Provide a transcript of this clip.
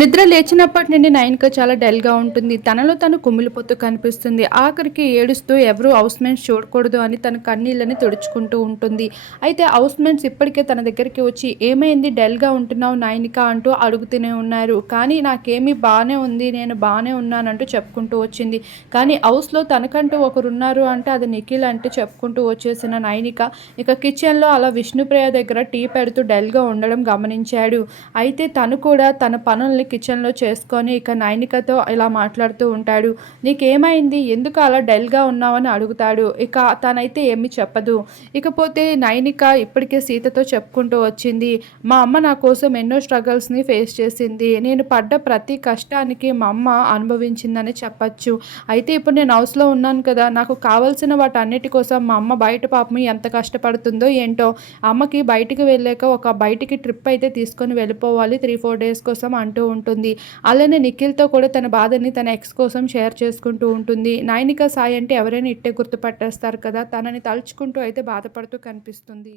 నిద్ర లేచినప్పటి నుండి నయనక చాలా డల్గా ఉంటుంది. తనలో తను కుమిలిపోతూ కనిపిస్తుంది. ఆఖరికి ఏడుస్తూ ఎవరు హౌస్మెంట్స్ చూడకూడదు అని తన కన్నీళ్ళని తుడుచుకుంటూ ఉంటుంది. అయితే హౌస్మెంట్స్ ఇప్పటికే తన దగ్గరికి వచ్చి ఏమైంది? డల్గా ఉంటున్నావు నయనిక అంటూ అడుగుతూనే ఉన్నారు. కానీ నాకేమీ బాగానే ఉంది నేను బాగానే ఉన్నానంటూ చెప్పుకుంటూ వచ్చింది. కానీ హౌస్లో తనకంటూ ఒకరు ఉన్నారు అంటే అది నిఖిల్ అంటే చెప్పుకుంటూ వచ్చేసిన నయనిక ఇక కిచెన్లో అలా విష్ణుప్రియ దగ్గర టీ పెడుతూ డల్గా ఉండడం గమనించాడు. అయితే తను కూడా తన పనుల్ని కిచెన్లో చేసుకొని ఇక నైనికతో ఇలా మాట్లాడుతూ ఉంటాడు. నీకేమైంది? ఎందుకు అలా డల్గా ఉన్నావని అడుగుతాడు. ఇక తనైతే ఏమి చెప్పదు. ఇకపోతే నైనిక ఇప్పటికే సీతతో చెప్పుకుంటూ వచ్చింది. మా అమ్మ నా కోసం ఎన్నో స్ట్రగల్స్ని ఫేస్ చేసింది. నేను పడ్డ ప్రతి కష్టానికి మా అమ్మ అనుభవించిందని చెప్పచ్చు. అయితే ఇప్పుడు నేను హౌస్లో ఉన్నాను కదా. నాకు కావాల్సిన వాటన్నిటి కోసం మా అమ్మ బయట పాపం ఎంత కష్టపడుతుందో ఏంటో అమ్మకి బయటికి వెళ్ళాక ఒక బయటికి ట్రిప్ అయితే తీసుకొని వెళ్ళిపోవాలి. త్రీ ఫోర్ డేస్ కోసం అంటూ ఉంటుంది. అలానే నిఖిల్తో కూడా తన బాధని తన ఎక్స్ కోసం షేర్ చేసుకుంటూ ఉంటుంది. నైనిక సాయి అంటే ఎవరైనా ఇట్టే గుర్తుపట్టేస్తారు కదా? తనని తలుచుకుంటూ అయితే బాధపడుతూ కనిపిస్తుంది.